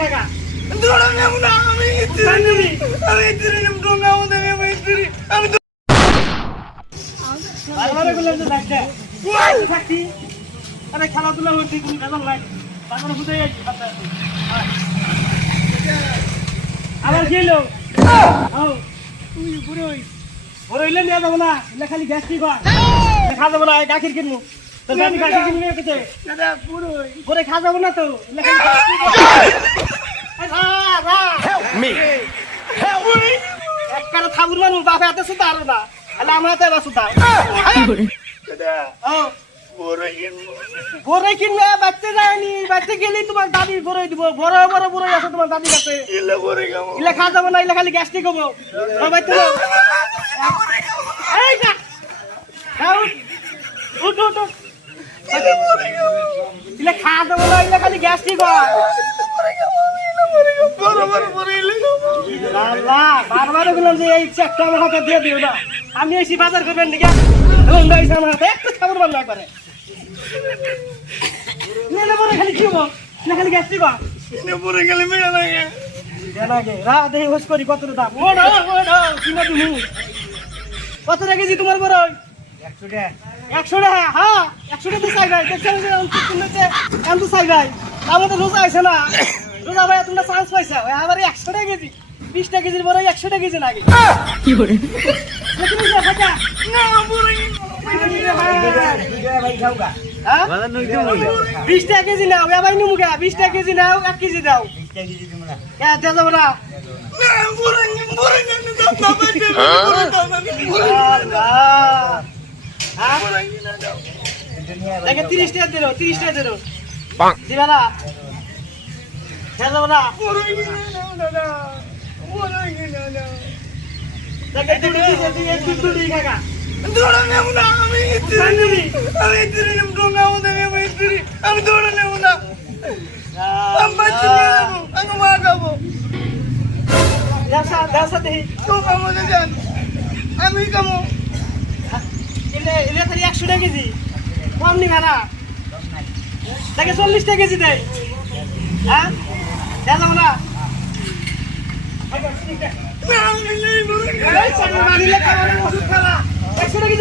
কাকা দৌড়া নেবো না আমি ইতিরি ডোঙ্গা আমাদের আমি ইতিরি আমি বারবার বললাম যে দেখতে থাকছি আরে খেলাধুলা হচ্ছে কোনো ভেজাল নাই তারপরে বুঝে যাচ্ছি আবার কি হলো তুই বুড়োই বড়ইলে নিয়ে যাবো না এলে খালি গ্যাস্ট্রিক হয় খা যাবো না গাখির কিনবো তো আমি গাখির কিনবো কেটে দাদা পুরোই পরে খা যাবো না তো এলে খালি গ্যাস্ট্রিক হয় একবারে থাবুর মানুষ বাপে হাতে শুধু আরো না আলে আমার হাতে এবার শুধু দাদা ও পুরোই কিনবো বড়ই কিনবে বাচ্চা যায়নি বাচ্চা গেলেই তোমার দাদি বড়ই দিব বড় বড় বড়ই আছে তোমার দাদির কাছে ইলে পরে গামো ইলে খা যাবো না ইলে খালি গ্যাস্ট্রিক হবো সবাই তো এই না উঠ উঠ উঠ ইলে খা যাবো না ইলে খালি গ্যাস্ট্রিক হয় বরাবর পরে ইলে আল্লাহ বারবার বললাম যে এই চেকটা আমার হাতে দিয়ে দিও না আমি এসে বাজার করবেন নাকি লন্ডা এসে আমার হাতে একটু খাবার বানলো একবারে নেলে পরে খালি কি হবো না খালি গ্যাস্ট্রিক হয় ইলে পরে গেলে মেয়ে লাগে দেনাগে রা দেই হোস করি কত দাম ওড় কিনা তুমি কত কেজি তোমার বড় 100 টাকা 100 টাকা হ্যাঁ 100 টাকা চাই ভাই দেখছেন যে কিনতে এত চাই ভাই আমাদের রোজা আইছে না রোজা ভাই তোমরা চান্স পাইছো আবার 100 টাকা কেজি 20 টাকা কেজির বড় 100 টাকা কেজি লাগে কি করে তুমি যা ফাটা না পুরো ভাই খাওগা হ্যাঁ 20 টাকা কেজি নাও ভাই নিমুগা 20 টাকা কেজি নাও 1 কেজি দাও 20 টাকা কেজি দিমু না কে দে যাবো না দেখে 30 টাকা দিলো 30 টাকা দিলো দিবা না খেয়ে যাবো না দেখে দুটি কাকা দৌড়া নেবো না আমি ইতিরি ডোঙ্গা আমাদের আমি ইতিরি আমি দৌড়া নেবো না আমি বাচ্চা নিয়ে যাবো আমি মার খাবো দেশা দেহি তো আমাদের যান আমি কামো এলে খালি 100 টাকা কেজি কম নিবে না দেখে 40 টাকা কেজি দেয় হ্যাঁ দেওয়া যাবো না আমি নেই মানিলে খাওয়ার ওষুধ খাওয়া 100 টাকা